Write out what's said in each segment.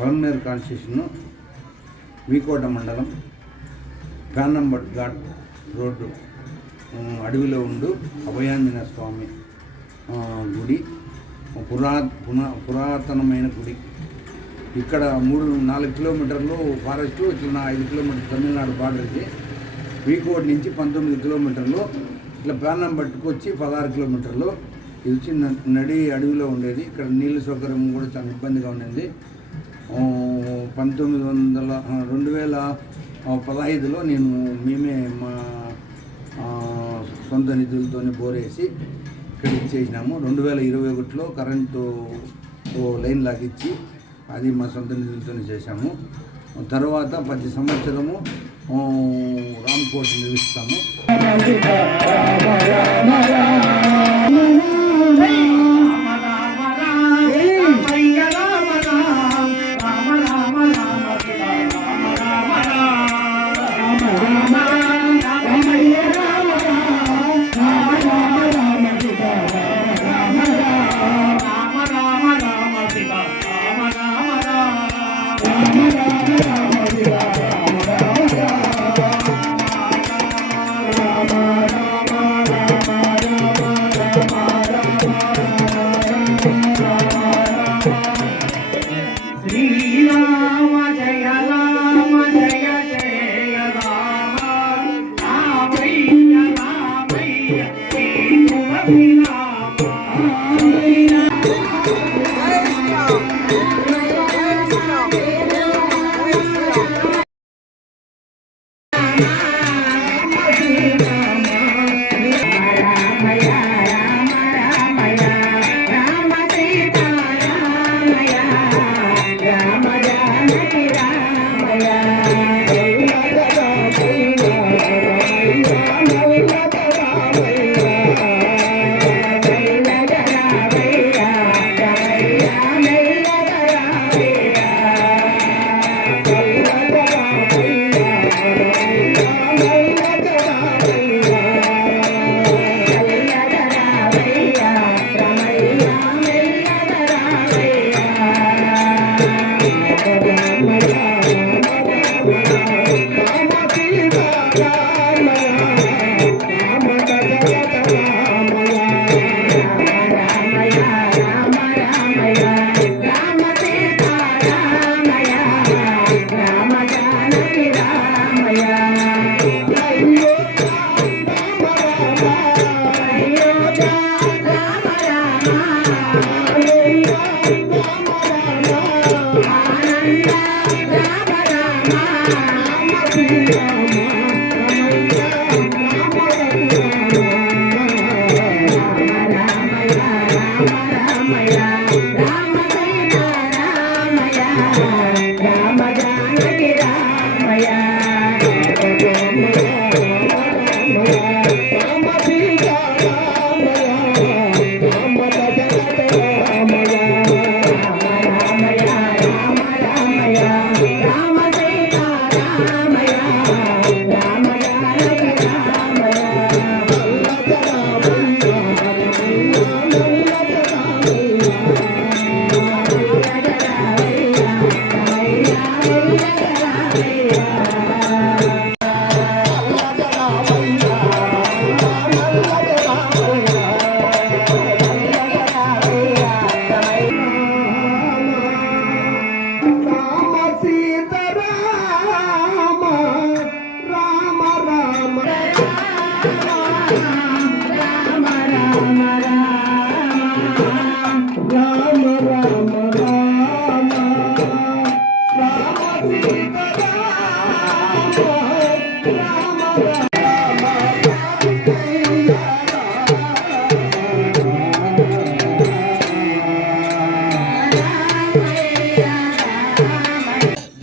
Palamaner constitution V Kota మండలం గాన్నంబట్ ghat road అడవిలో ఉండు అభయాంజనేయ స్వామి గుడి పురాతనమైన గుడి. ఇక్కడ 3-4 కిలోమీటర్లు ఫారెస్ట్, ఇట్లా 5 కిలోమీటర్లు తమిళనాడు బార్డర్కి. వీకోట్ నుంచి 19 కిలోమీటర్లు, ఇట్లా గాన్నంబట్కు వచ్చి 16 కిలోమీటర్లు. ఇది వచ్చి నడి అడవిలో ఉండేది. ఇక్కడ నీళ్ళ సౌకర్యం కూడా చాలా ఇబ్బందిగా ఉండేది. 2015లో మేమే మా సొంత నిధులతోనే బోరేసి ఇక్కడ ఇచ్చేసినాము. 2021లో కరెంటు లైన్ లాగిచ్చి అది మా సొంత నిధులతోనే చేశాము. తర్వాత 10 సంవత్సరము రామ్కోట్ నిర్మిస్తాము. Rama Sita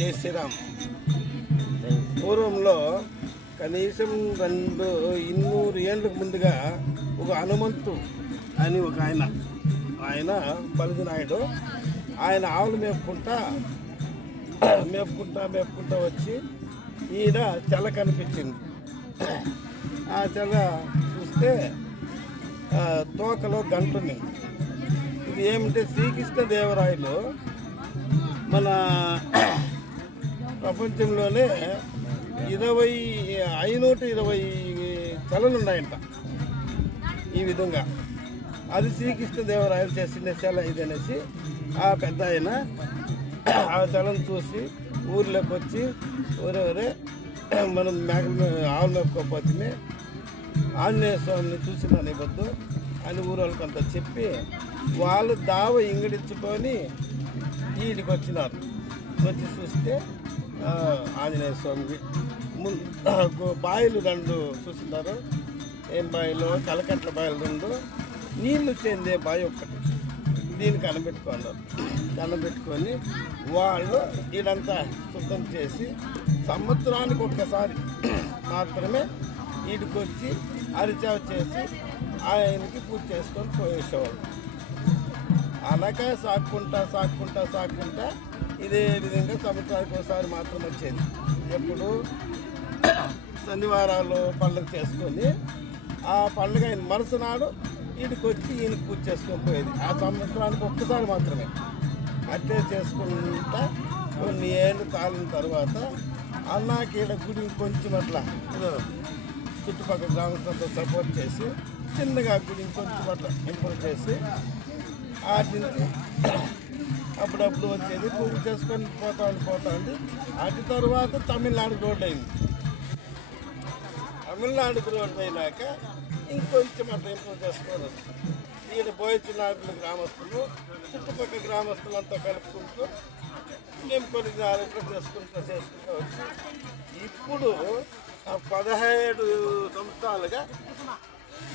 జై శ్రీరామ్. పూర్వంలో కనీసం 200 ఏళ్ళకు ముందుగా ఒక హనుమంతు అని ఒక ఆయన బలిజ నాయుడు, ఆయన ఆవులు మేపుకుంటా వచ్చి ఈయన చెల కనిపించింది. ఆ చెల చూస్తే తోకలో గంటుంది. ఇది ఏమిటంటే శ్రీకృష్ణదేవరాయలు మన ప్రపంచంలోనే 520 చెలలు ఉన్నాయంట. ఈ విధంగా అది శ్రీకృష్ణదేవరాయలు చేసిన చెల ఇదనేసి ఆ పెద్ద ఆయన ఆ చెలను చూసి ఊర్లోకి వచ్చి ఊరే మనం ఆవులు మేపుకోకపోతే ఆంజనేయ స్వామిని చూసిన నిబద్దు అని ఊరోళ్ళకంతా చెప్పి వాళ్ళు దావ ఇంగిడించుకొని వీడికి వచ్చినారు. వచ్చి చూస్తే ఆంజనేయ స్వామికి బాయిలు 2 చూస్తున్నారు. ఏం బాయిలు? కలకట్ల బాయిలు 2, నీళ్లు చెందే బావి ఒకటి. దీన్ని కనబెట్టుకొని వాళ్ళు వీడంతా శుద్ధం చేసి సంవత్సరానికి ఒక్కసారి మాత్రమే వీటికి వచ్చి అరిచావ చేసి ఆయనకి పూజ చేసుకొని పోయేసేవాళ్ళు. అలాగే సాక్కుంటా ఇదే విధంగా సంవత్సరానికి ఒకసారి మాత్రం వచ్చేది. ఎప్పుడు శనివారాలు పండుగ చేసుకొని ఆ పండుగ ఆయన మరుసనాడు వీటికి వచ్చి ఈయనకి పూజ చేసుకొని పోయేది. ఆ సంవత్సరానికి ఒక్కసారి మాత్రమే. అట్లే చేసుకుంటా కొన్ని ఏళ్ళు కాలిన తర్వాత అన్నాకీడ గుడి కొంచెం అట్లా చుట్టుపక్కల గ్రామస్తులతో సపోర్ట్ చేసి చిన్నగా గుడి కొంచెం అట్లా ఇంప్రూవ్ చేసి వాటి నుంచి అప్పుడప్పుడు వచ్చేది పూజ చేసుకొని పోతా ఉంది. అటు తర్వాత తమిళనాడు రోడ్ అయింది. తమిళనాడుకు రోడ్ అయినాక ఇంకొంచెం అట్లా ఇంప్రూవ్ చేసుకొని వస్తుంది. ఈయన బోయచినాడుల గ్రామస్తులు చుట్టుపక్కల గ్రామస్తులంతా కలుపుకుంటూ మేము కొన్ని చేసుకుంటూ వచ్చి ఇప్పుడు 17 సంవత్సరాలుగా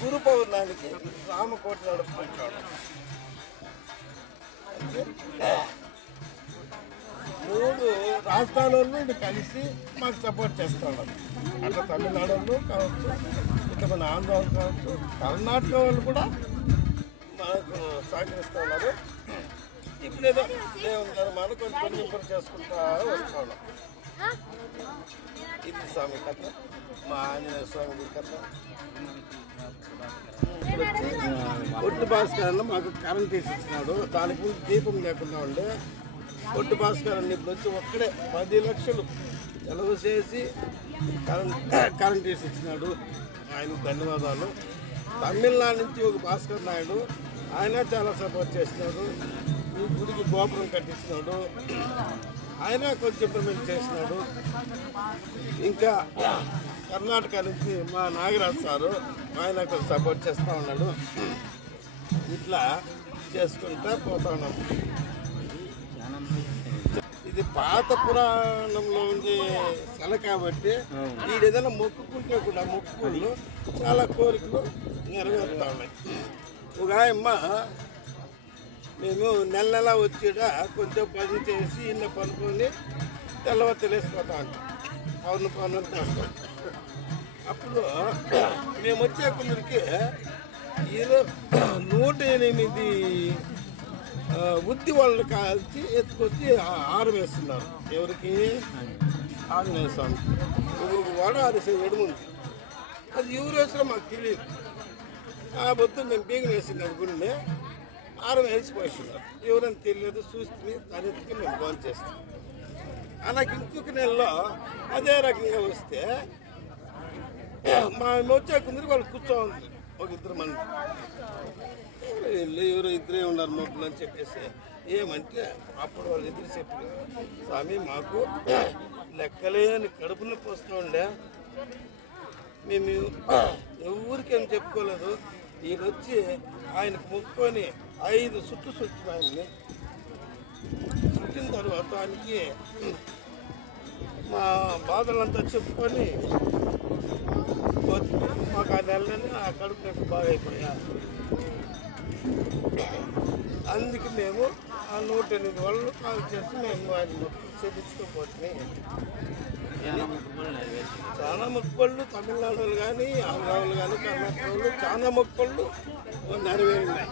గురు పౌర్ణానికి రామకోట నడుపుకుంటాడు. 3 రాష్ట్రాల వాళ్ళు కలిసి మాకు సపోర్ట్ చేస్తూ ఉన్నారు. అట్లా తమిళనాడు వాళ్ళు కావచ్చు, ఇట్లా మన ఆంధ్ర వాళ్ళు కావచ్చు, కర్ణాటక వాళ్ళు కూడా మనకు సహకరిస్తూ ఉన్నారు. ఇప్పుడు ఏదో దేవుని ధర్మాన్ని కొంచెం ఇంప్రూవ్ చేసుకుంటా వస్తూ ఉన్నాం. ఇది స్వామి కథ, మా ఆంజనేయ స్వామి కథ. ఒట్టు భాస్కరన్న మాకు కరెంట్ వేసి ఇచ్చినాడు. దానికి ముందు దీపం లేకుండా ఉండే ఒట్టు భాస్కరన్న ఇప్పుడు వచ్చి ఒక్కడే 10 లక్షలు సెలవు చేసి కరెంట్ వేసి ఇచ్చినాడు. ఆయనకు ధన్యవాదాలు. తమిళనాడు నుంచి ఒక భాస్కర్ నాయుడు, ఆయన చాలా సపోర్ట్ చేసినాడు. ఈ గుడికి గోపురం కట్టించినాడు. ఆయన కొంచెం ఇంప్రూవ్మెంట్ చేసినాడు. ఇంకా కర్ణాటక నుంచి మా నాగరాజు సారు, ఆయన కొంచెం సపోర్ట్ చేస్తూ ఉన్నాడు. ఇట్లా చేసుకుంటా పోతా ఉన్నాం. ఇది పాత పురాణంలో ఉండే సెల కాబట్టి వీడు ఏదైనా మొక్కుకుంటే కూడా మొక్కులు చాలా కోరికలు నెరవేరుతా ఉన్నాయి. ఒక ఆయమ్మ మేము నెల వచ్చేట కొంచెం పని చేసి ఇన్న పనుకొని తెల్లవారు తెలిసిపోతా ఉంటాం. పౌర్ణ చేస్తాం. అప్పుడు మేము వచ్చే కొందరికి 108 ఉద్ది వాళ్ళని కాల్చి ఎత్తుకొచ్చి ఆరం వేస్తున్నారు. ఎవరికి? ఆంజనేయ స్వామి. వాడు 6 ఉంది. అది ఎవరు వేసినా మాకు తెలియదు. ఆ బొత్తు మేము బీగం వేసినాం. గుడిని ఆరం వేసిపోయిస్తున్నారు. ఎవరైనా తెలియదు. చూస్తే దాని ఎత్తుకుని మేము ఫోన్ చేస్తాం. అలాగే ఇంకొక నెలలో అదే రకంగా వస్తే మా వచ్చే కొందరికి వాళ్ళు కూర్చోంది. ఒక 2 మంది ఎవరు 2 ఉన్నారు మొక్కలు అని చెప్పేసి ఏమంటే అప్పుడు వాళ్ళు ఎదురు చెప్పారు, స్వామి మాకు లెక్కలేని కడుపు నొప్పి వస్తూ ఉండే, మేము ఎవరికేం చెప్పుకోలేదు. ఈయనొచ్చి ఆయనకు మొక్కుకొని 5 చుట్టూ ఆయన్ని చుట్టిన తర్వాత ఆయనకి మా బాధలంతా చెప్పుకొని మాకు ఆ నెలని ఆ కడుపు నొప్పి బాగా అయిపోయా. అందుకే మేము ఆ 108 వాళ్ళు కాల్ చేసి మేము ఆయన చేపించుకోపోతున్నాయి. చాలా మొక్కుళ్ళు తమిళనాడు కానీ ఆంధ్ర వాళ్ళు కానీ కర్ణాటక వాళ్ళు చాలా మొక్కుళ్ళు నెరవేరినాయి.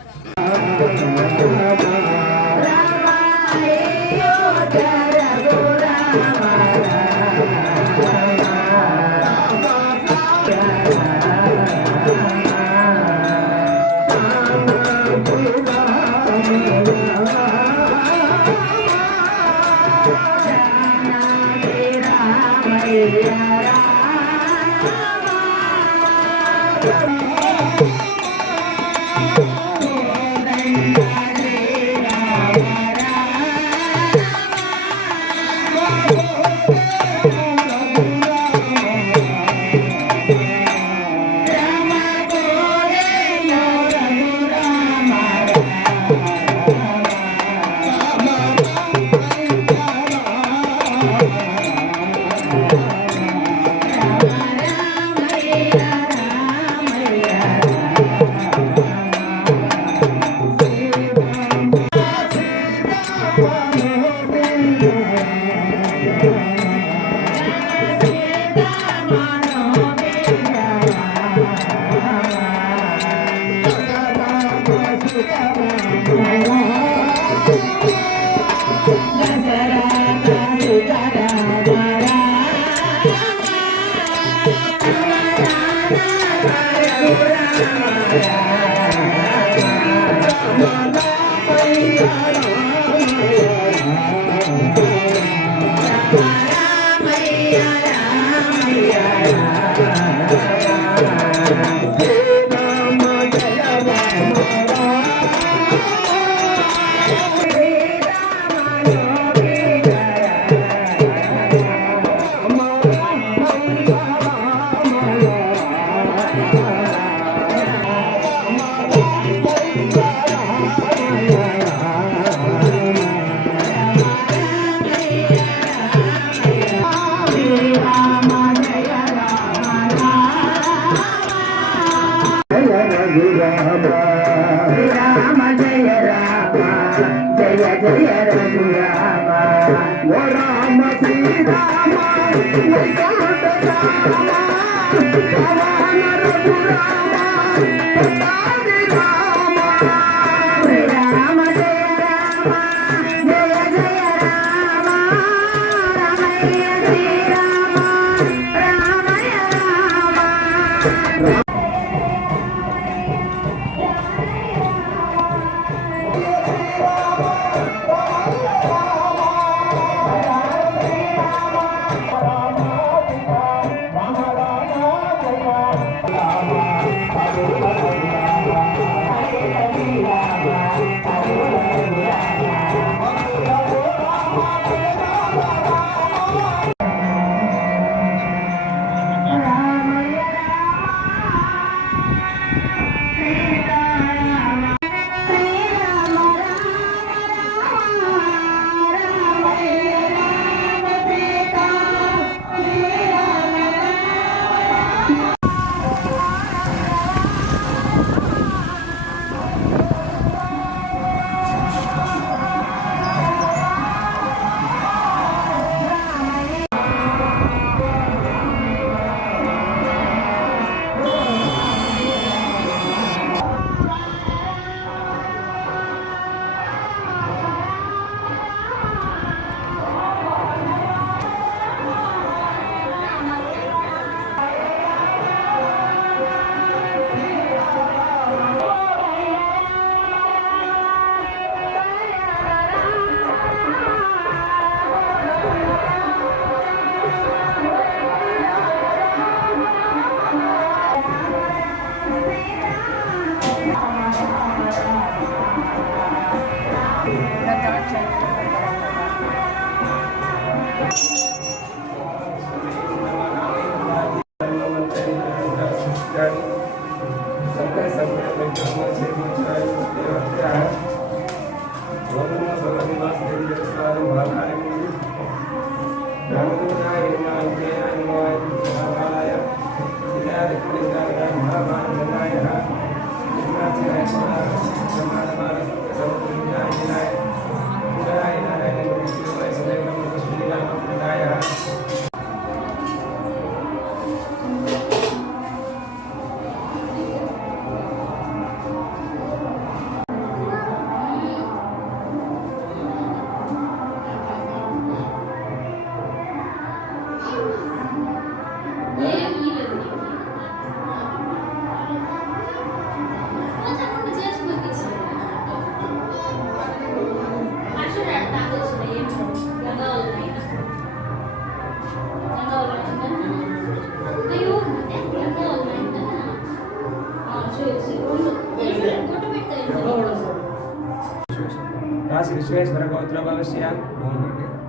विश्वेश्वर गोत्रभवस्य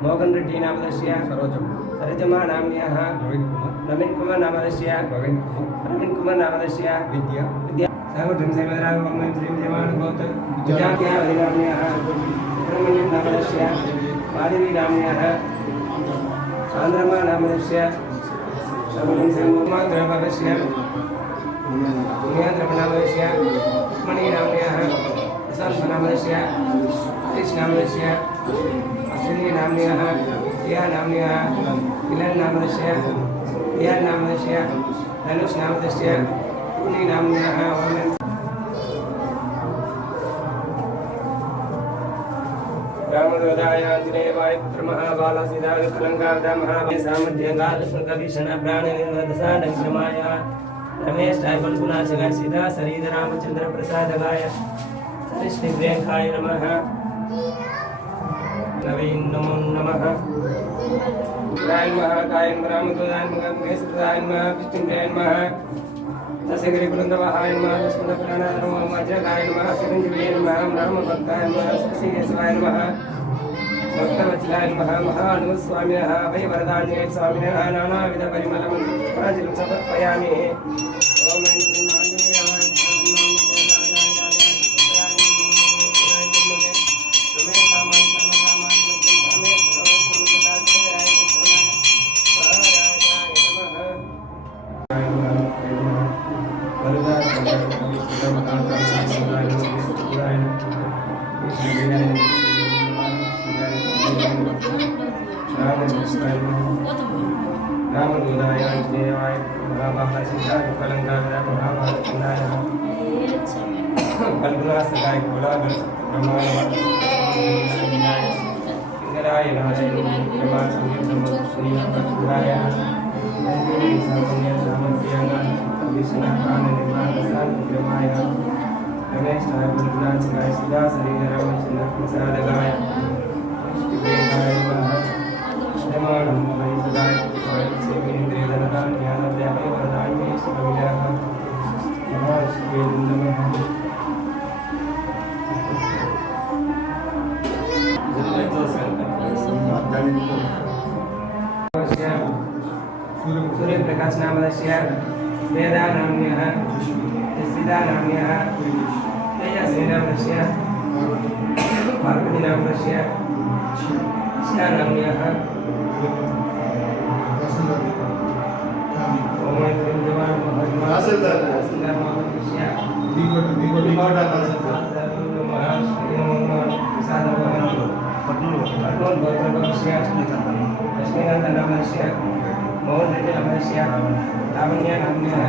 मोहन रेड्डी नामधस्य सरोजमा नाम्न्यः नवीन कुमार नामधस्य प्रवीण कुमार नामधस्य विद्या सागरं सेवदराग मम श्री विद्यमान गोत्र विद्याख्या नाम्न्यः सुब्रह्मण्यं नामधस्य माधवी नाम्न्यः आंध्रमा नामधस्य सागरं सेवदराग द्रवभवस्य पुण्यद्रव नामधस्य मणि नाम्न्यः प्रसाद नामधस्य हरीश नामधस्य अश्विनी नाम्न्यः प्रिया नाम्न्यः किलन नामधस्य प्रिया नामधस्य धनुष नामधस्य पूर्णी नाम्न्यः रामदोदाय आंजनेयाय पुत्र महाबाला सीताय कलंकावदा महाबली सामर्थ्यगाल कविषण प्राण निर्वदसा नक्षमाय रमेश टाइबल गुणाशगाय सीता शरीर रामचंद्र प्रसादगाय कृष्ण प्रियंकाय नमः नवीन नमो नमः राय महाकाय रामदोदाय महेश्वराय नमः विष्णुदेवाय नमः तस्यगिरि कुलंदवाहाय नमः लक्ष्मण प्राणाय नमः वज्रकाय नमः चिरंजीवाय नमः राम भक्ताय नमः श्रीकेशवाय नमः भक्तवत्सलाय नमः महानु स्वामिनः अभय वरदान्ये स्वामिनः नानाविध परिमलं प्राञ्जलिं समर्पयामि ओम श्री आंजनेयाय रामदूताय आंजनेयाय महाबाला सीताय कलंकावदा महाभारताय कल्पनासकाय कोलागल ब्रह्मांड इंद्राय नारायण ब्रह्मा संगीत सुनीलाय सामन्त्रियांगा विष्णु प्राण निर्माण ब्रह्माय रमेश नारायण गुणाचकाय सीता शरीर रामचंद्र प्रसादगाय विवेकाय श्रीमानं वैसदाय सेवेन्द्रिय धनदान ज्ञानोदय वरदान्ये स्वामिनः नमस्ते नमः सूर्य प्रकाश नामधस्य वेदा नाम्न्यः सीता नाम्न्यः तेजस्वी नामधस्य पार्वती नामधस्य शिला नाम्न्यः लक्ष्मीकांत नामधस्य मोहन रेड्डी नामधस्य लावण्य नाम्न्यः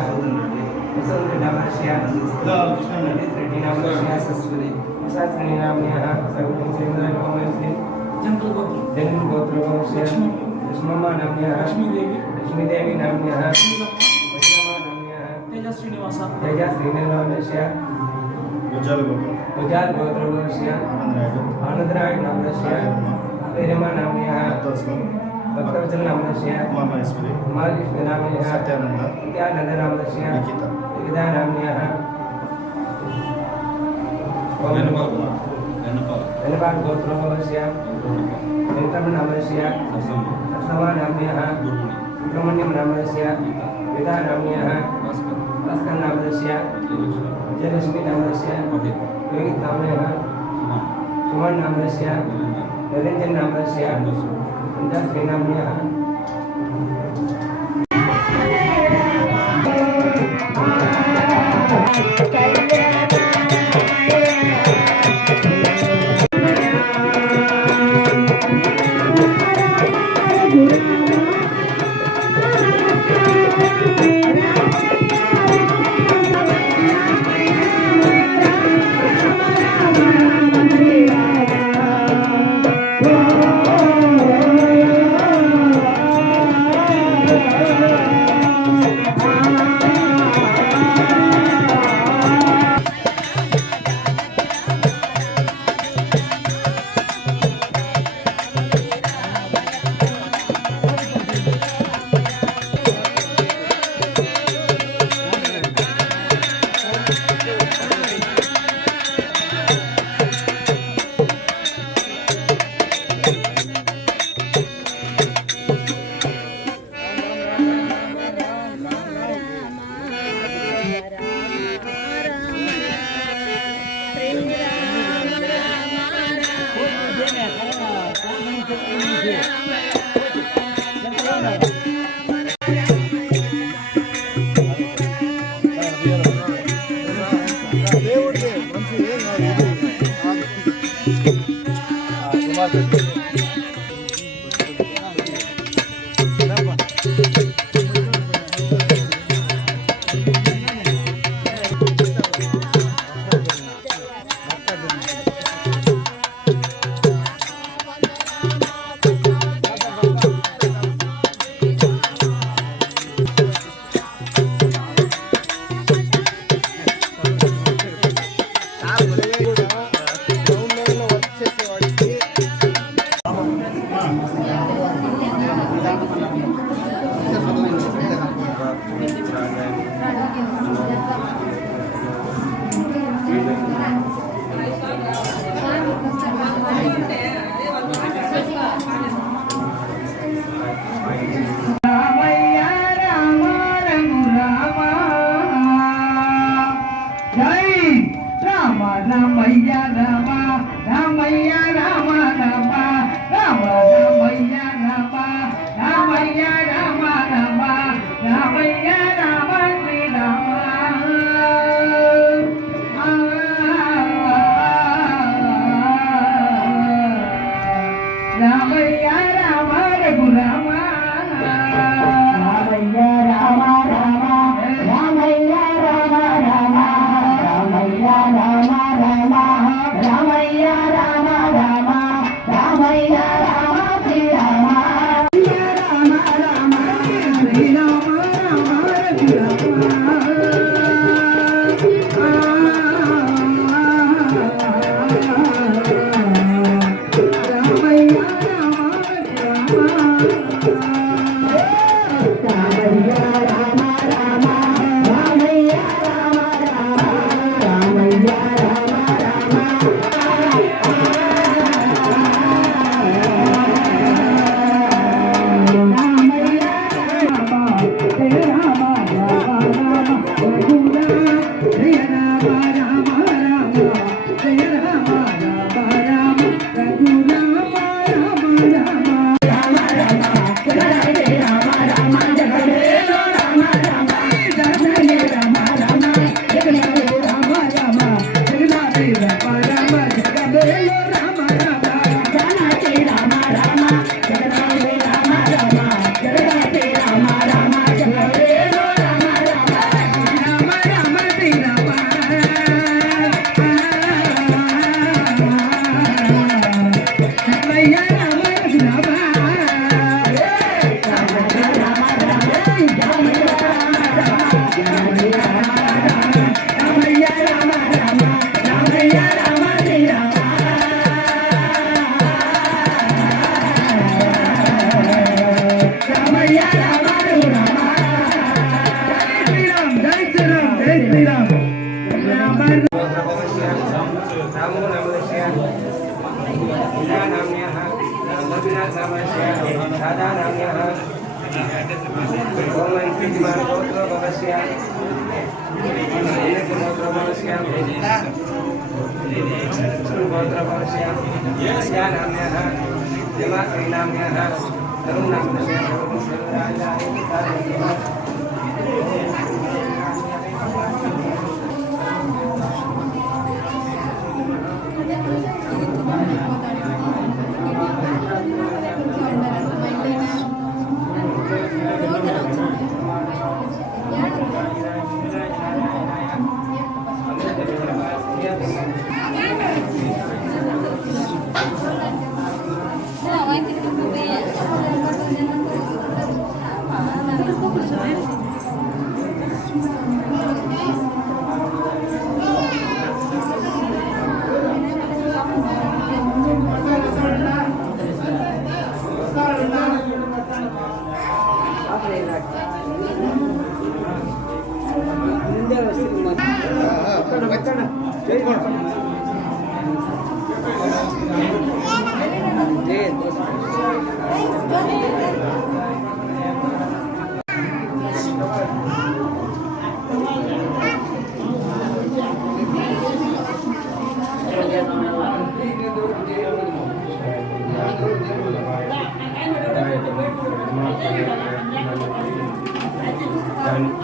वसंत नामधस्य अजित रेड्डी नामधस्य शास्त्री नाम्न्यः सागरं सेवदराग मम श्री जंगल गोत्रभवस्य लक्ष्मम्मा नाम्न्यः लक्ष्मी देवी नाम्न्यः वैष्णवा नाम्न्यः तेजस्वी नामधस्य उजाल गोत्रभवस्य आनंदराय नामधस्य वीरमा नाम्न्यः भक्तवचन नामधस्य उमाकृष्ण नाम्न्यः सत्यानंद नामधस्य निकिता नाम्न्यः धनपाल गोत्रभवस्य वेंकटरमण नामधस्य समा नाम्न्यः सुब्रह्मण्यं नामधस्य वेदा नाम्न्यः भास्कर नामधस्य विजयलक्ष्मी नामधस्य योगित नाम्न्यः सुमन नामधस्य निरंजन नामधस्य इंद्रश्री नाम्न्यः कल्याण తాని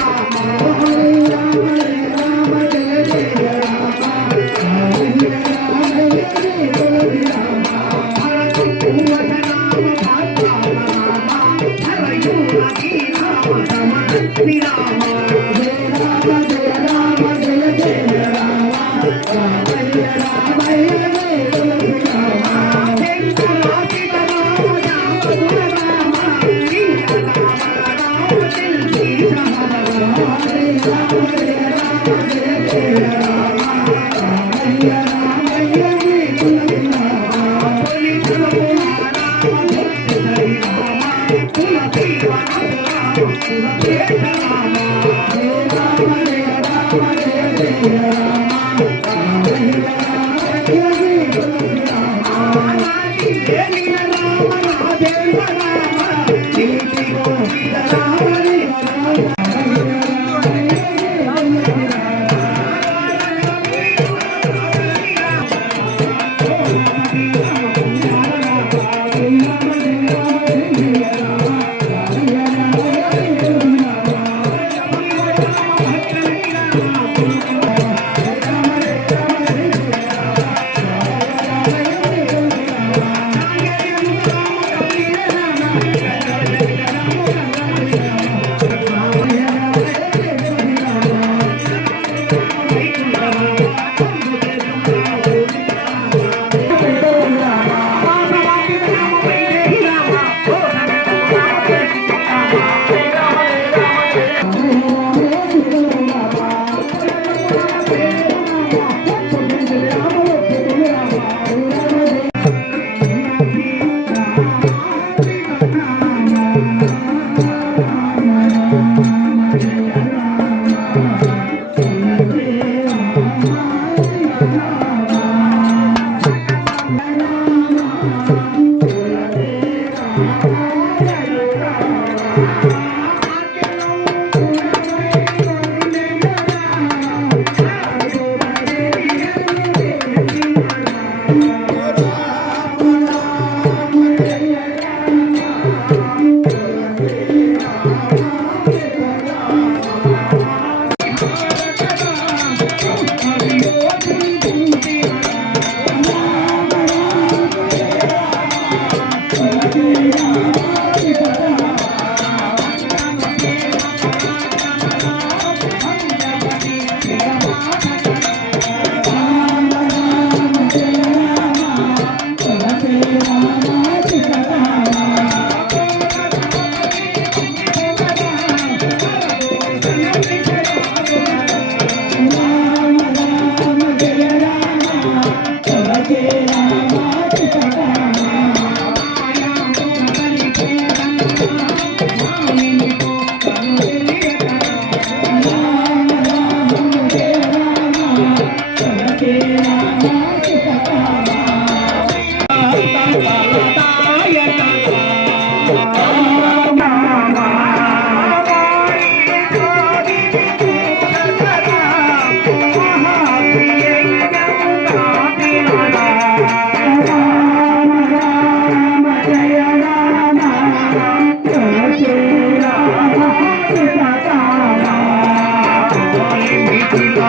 Rama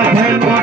Bye.